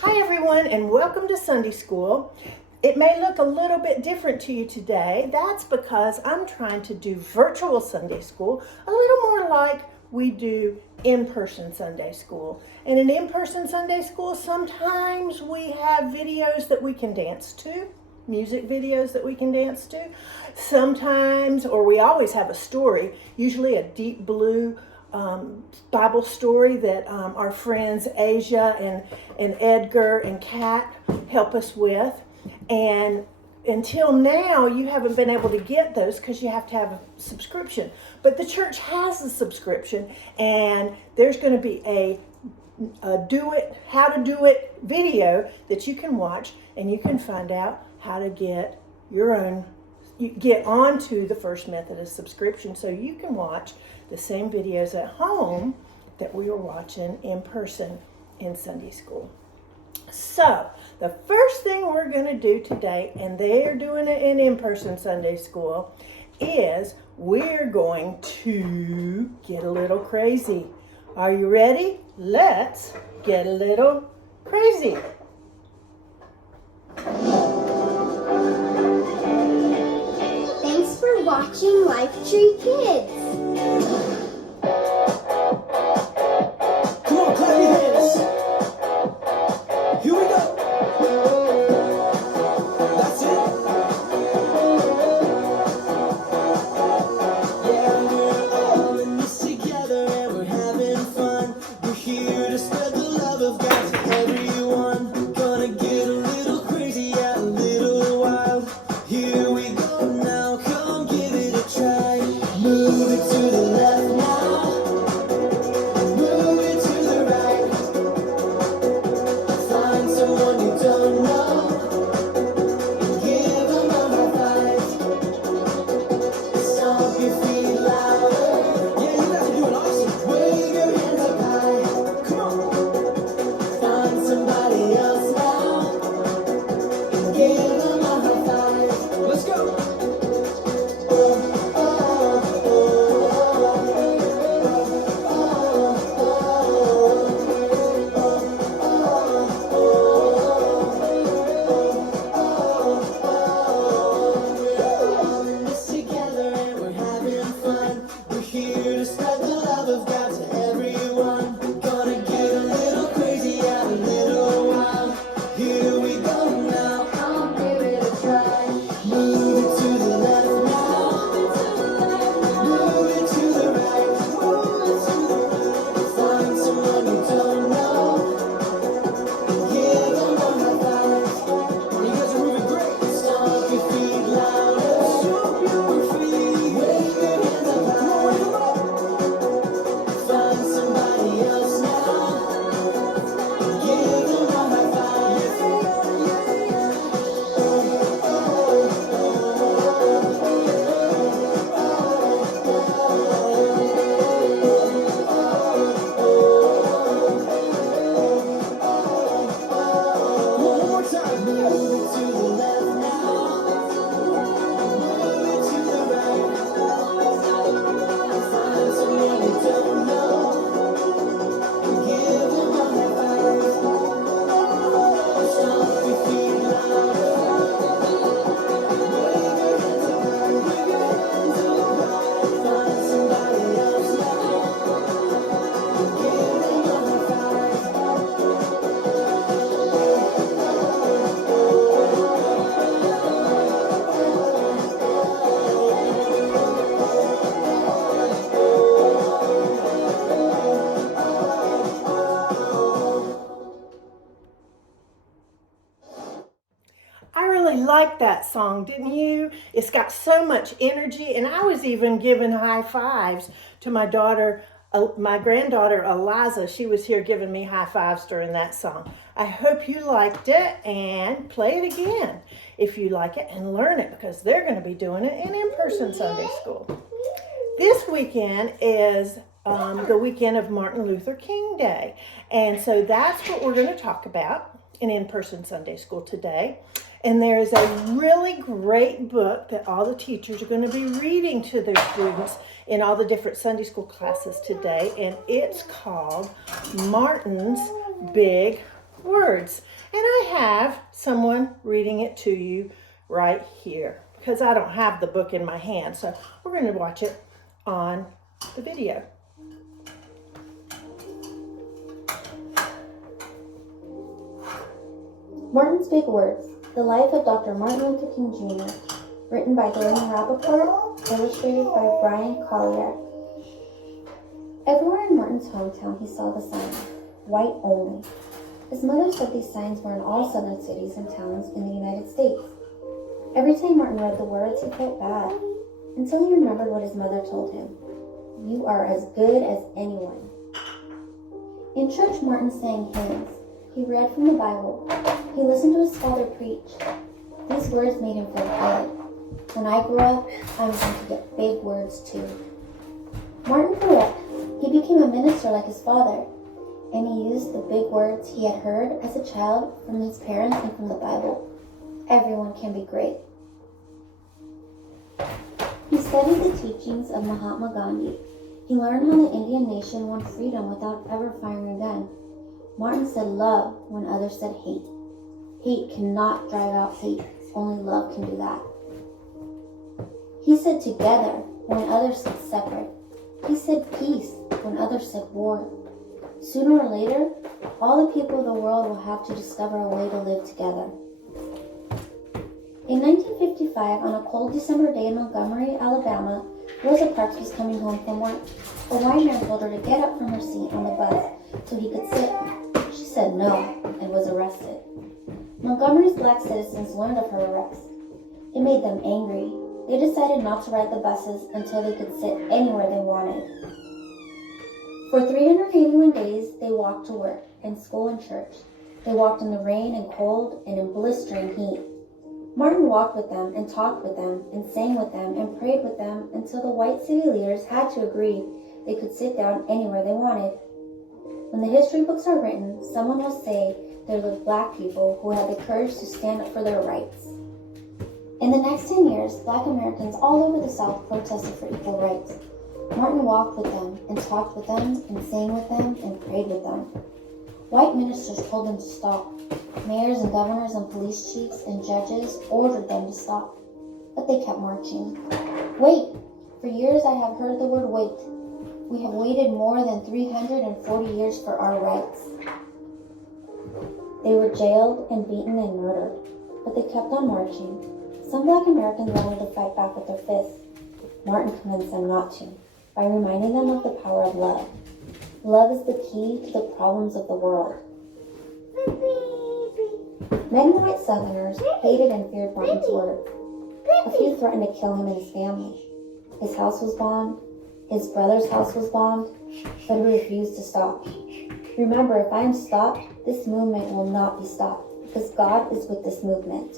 Hi everyone, and welcome to Sunday School. It may look a little bit different to you today. That's because I'm trying to do virtual Sunday School a little more like we do in-person Sunday School. And in in-person Sunday School, sometimes we have videos that we can dance to, music videos that we can dance to. Sometimes, or we always have a story, usually a deep blue Bible story that our friends Asia and Edgar and Kat help us with. And until now, you haven't been able to get those because you have to have a subscription. But the church has a subscription, and there's going to be a how to do it video that you can watch, and you can find out how to get your own. You get onto the First Methodist subscription so you can watch the same videos at home that we were watching in person in Sunday School. So the first thing we're going to do today, and they're doing it in in-person Sunday School, is we're going to get a little crazy. Are you ready? Let's get a little crazy. Thanks for watching Life Tree Kids. Come on, clap your hands. Here we go. That's it. Yeah, we're all in this together and we're having fun. We're here to spread the love of God to everyone. Gonna get a little crazy, yeah, a little wild. Here we go now, come give it a try. Move it to the left now. Move it to the right. Find someone you don't know and give them a high five. Stomp your feet louder. Yeah, you guys are doing awesome. Wave your hands up high. Come on. Find somebody else now and give them a high five. Let's go. We're all in this together and we're having fun. We're here to spread the love of God to everyone. Gonna get a little crazy, yeah, a little wild. Here we go now, I'll give it a try. Move it to the left now. Move it to the right. Find someone you don't know and give them a high five. You guys are moving great. Stomp your feet louder. Stomp your feet. Wave your hands up high. Find somebody else now and give them a high five. One more time. Move it to the left now. Move it to the right. Find someone you don't know and give them a high five. Stomp your feet louder. Wave your hands up high. Wave your hands up high. Find somebody else now and give them a high five. I really like that song, didn't you? It's got so much energy, and I was even giving high fives to my daughter, my granddaughter Eliza. She was here giving me high fives during that song. I hope you liked it, and play it again if you like it and learn it, because they're going to be doing it in in-person Sunday School. This weekend is the weekend of Martin Luther King Day, and so that's what we're going to talk about in in-person Sunday School today. And there is a really great book that all the teachers are going to be reading to their students in all the different Sunday school classes today. And it's called Martin's Big words. And I have someone reading it to you right here because I don't have the book in my hand. So we're going to watch it on the video. Martin's Big Words, The Life of Dr. Martin Luther King Jr., written by Doreen Rappaport, illustrated by Brian Collier. Everywhere in Martin's hometown he saw the sign, white only. His mother said these signs were in all southern cities and towns in the United States. Every time Martin read the words, he felt bad, until he remembered what his mother told him. You are as good as anyone. In church, Martin sang hymns. He read from the Bible. He listened to his father preach. These words made him feel good. When I grow up, I'm going to get big words too. Martin grew up. He became a minister like his father, and he used the big words he had heard as a child from his parents and from the Bible. Everyone can be great. He studied the teachings of Mahatma Gandhi. He learned how the Indian nation won freedom without ever firing a gun. Martin said love when others said hate. Hate cannot drive out hate. Only love can do that. He said together when others said separate. He said peace when others said war. Sooner or later, all the people of the world will have to discover a way to live together. In 1955, on a cold December day in Montgomery, Alabama, Rosa Parks was coming home from work. A white man told her to get up from her seat on the bus so he could sit. She said no and was arrested. Montgomery's black citizens learned of her arrest. It made them angry. They decided not to ride the buses until they could sit anywhere they wanted. For 381 days, they walked to work, and school and church. They walked in the rain and cold and in blistering heat. Martin walked with them and talked with them and sang with them and prayed with them until the white city leaders had to agree they could sit down anywhere they wanted. When the history books are written, someone will say there were black people who had the courage to stand up for their rights. In the next 10 years, black Americans all over the South protested for equal rights. Martin walked with them and talked with them and sang with them and prayed with them. White ministers told them to stop. Mayors and governors and police chiefs and judges ordered them to stop, but they kept marching. Wait! For years I have heard the word wait. We have waited more than 340 years for our rights. They were jailed and beaten and murdered, but they kept on marching. Some black Americans wanted to fight back with their fists. Martin convinced them not to, by reminding them of the power of love. Love is the key to the problems of the world. Many white Southerners hated and feared Martin's words. A few threatened to kill him and his family. His house was bombed. His brother's house was bombed, but he refused to stop. Remember, if I am stopped, this movement will not be stopped, because God is with this movement.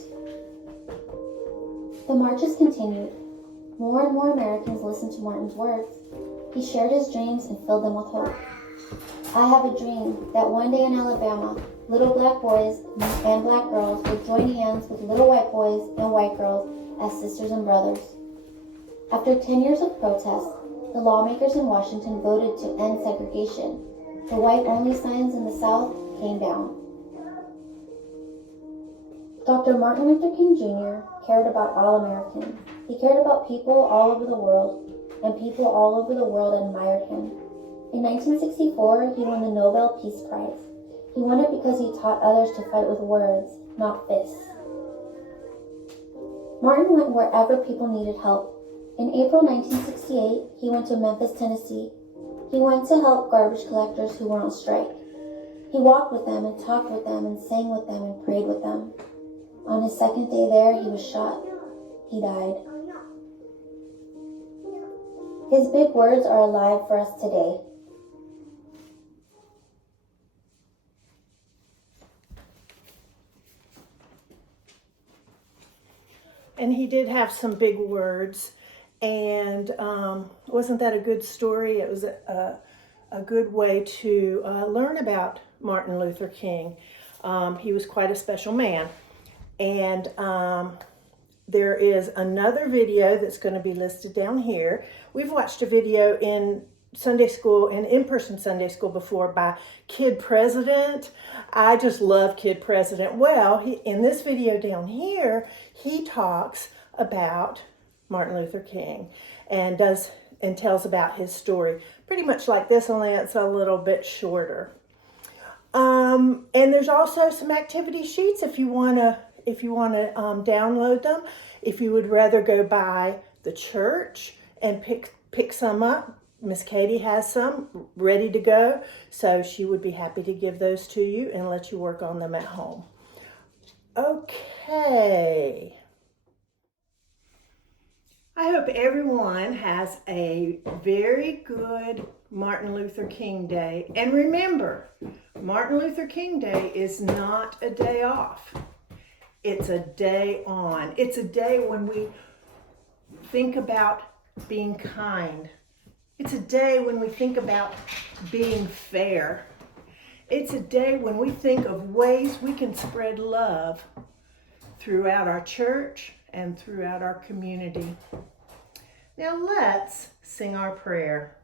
The marches continued. More and more Americans listened to Martin's words. He shared his dreams and filled them with hope. I have a dream that one day in Alabama, little black boys and black girls would join hands with little white boys and white girls as sisters and brothers. After 10 years of protest, the lawmakers in Washington voted to end segregation. The white-only signs in the South came down. Dr. Martin Luther King Jr. cared about all Americans. He cared about people all over the world, and people all over the world admired him. In 1964, he won the Nobel Peace Prize. He won it because he taught others to fight with words, not fists. Martin went wherever people needed help. In April 1968, he went to Memphis, Tennessee. He went to help garbage collectors who were on strike. He walked with them and talked with them and sang with them and prayed with them. On his second day there, he was shot. He died. His big words are alive for us today. And he did have some big words. And wasn't that a good story? It was a good way to learn about Martin Luther King. He was quite a special man. And there is another video that's going to be listed down here. We've watched a video in Sunday school and in-person Sunday school before by Kid President. I just love Kid President. Well, in this video down here, he talks about Martin Luther King and tells about his story. Pretty much like this, only it's a little bit shorter. And there's also some activity sheets if you wanna download them. If you would rather go by the church and pick some up, Miss Katie has some ready to go, so she would be happy to give those to you and let you work on them at home. Okay. I hope everyone has a very good Martin Luther King Day. And remember, Martin Luther King Day is not a day off. It's a day on. It's a day when we think about being kind. It's a day when we think about being fair. It's a day when we think of ways we can spread love throughout our church and throughout our community. Now let's sing our prayer.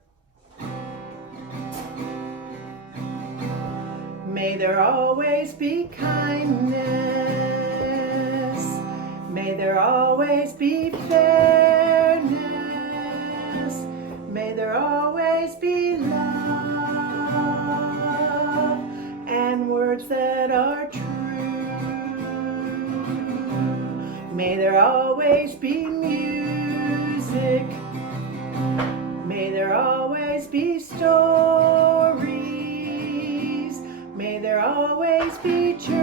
May there always be kindness. May there always be fairness. May there always be love and words that are true. May there always be music. May there always be stories. May there always be churches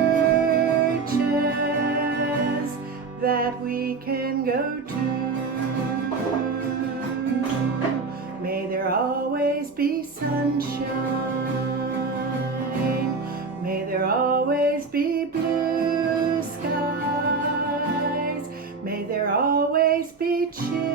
that we can go to. May there always be sunshine. May there always be blue skies. May there always be children